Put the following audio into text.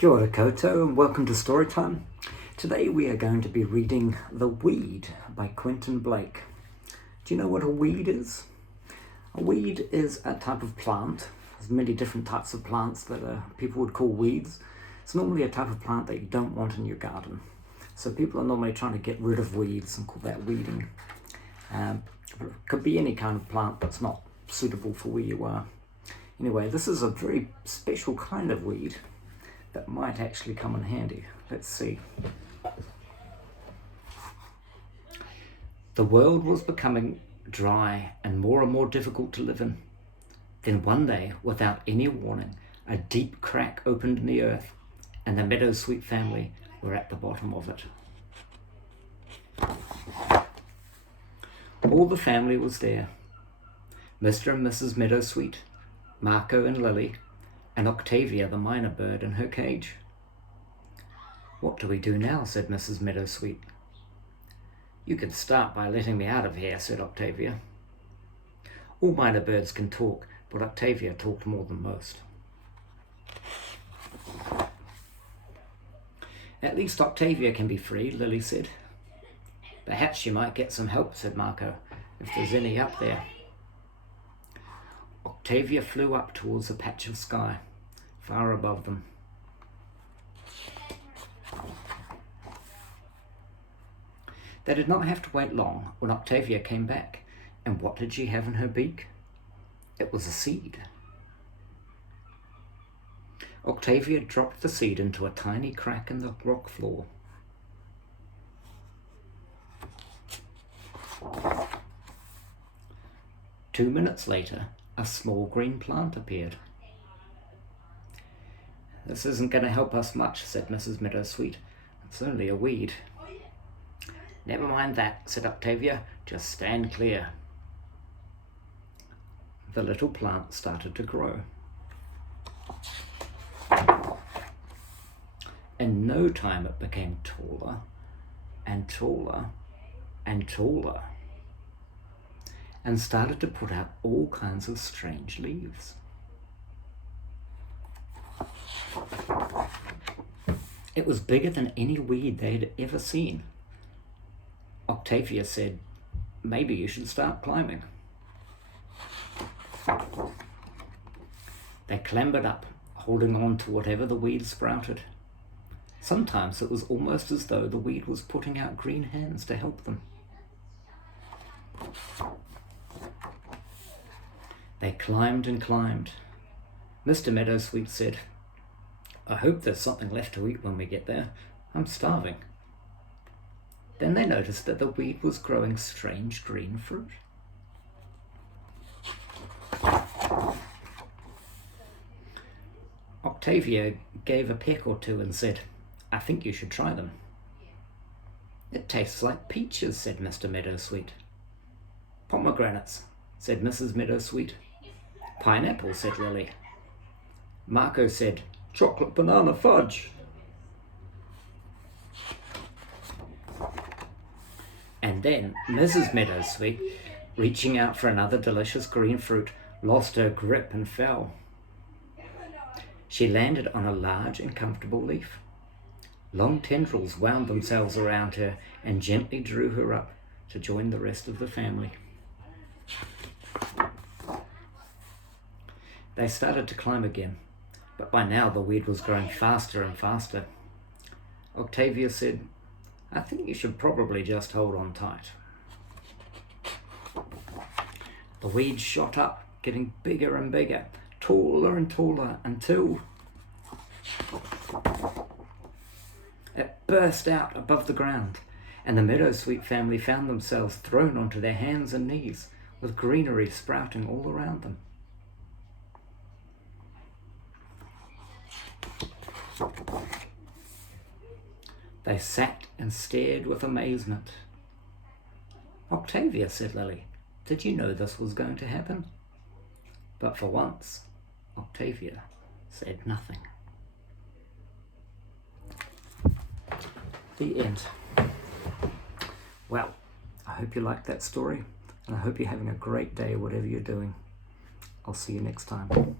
Kia ora koutou and welcome to Storytime. Today we are going to be reading The Weed by Quentin Blake. Do you know what a weed is? A weed is a type of plant. There's many different types of plants that people would call weeds. It's normally a type of plant that you don't want in your garden. So people are normally trying to get rid of weeds and call that weeding. It could be any kind of plant that's not suitable for where you are. Anyway, this is a very special kind of weed that might actually come in handy. Let's see. The world was becoming dry and more difficult to live in. Then one day, without any warning, a deep crack opened in the earth, and the Meadowsweet family were at the bottom of it. All the family was there. Mr. and Mrs. Meadowsweet, Marco and Lily, and Octavia the minor bird in her cage. "What do we do now?" said Mrs. Meadowsweet. "You could start by letting me out of here," said Octavia. All minor birds can talk, but Octavia talked more than most. "At least Octavia can be free," Lily said. "Perhaps she might get some help," said Marco, "if there's any up there." Octavia flew up towards a patch of sky, far above them. They did not have to wait long when Octavia came back, and what did she have in her beak? It was a seed. Octavia dropped the seed into a tiny crack in the rock floor. Two minutes later, a small green plant appeared. "This isn't going to help us much," said Mrs. Meadowsweet. "It's only a weed." "Never mind that," said Octavia. "Just stand clear." The little plant started to grow. In no time it became taller and taller and taller, and started to put out all kinds of strange leaves. It was bigger than any weed they had ever seen. Octavia said, "Maybe you should start climbing." They clambered up, holding on to whatever the weed sprouted. Sometimes it was almost as though the weed was putting out green hands to help them. They climbed and climbed. Mr. Meadowsweet said, "I hope there's something left to eat when we get there. I'm starving." Then they noticed that the weed was growing strange green fruit. Octavia gave a peck or two and said, "I think you should try them." "It tastes like peaches," said Mr. Meadowsweet. "Pomegranates," said Mrs. Meadowsweet. "Pineapple," said Lily. Marco said, "Chocolate banana fudge." And then Mrs. Meadowsweet, reaching out for another delicious green fruit, lost her grip and fell. She landed on a large and comfortable leaf. Long tendrils wound themselves around her and gently drew her up to join the rest of the family. They started to climb again, but by now the weed was growing faster and faster. Octavia said, "I think you should probably just hold on tight." The weed shot up, getting bigger and bigger, taller and taller, until it burst out above the ground, and the Meadowsweet family found themselves thrown onto their hands and knees, with greenery sprouting all around them. They sat and stared with amazement. "Octavia," said Lily, "did you know this was going to happen?" But for once, Octavia said nothing. The end. Well, I hope you liked that story, and I hope you're having a great day whatever you're doing. I'll see you next time.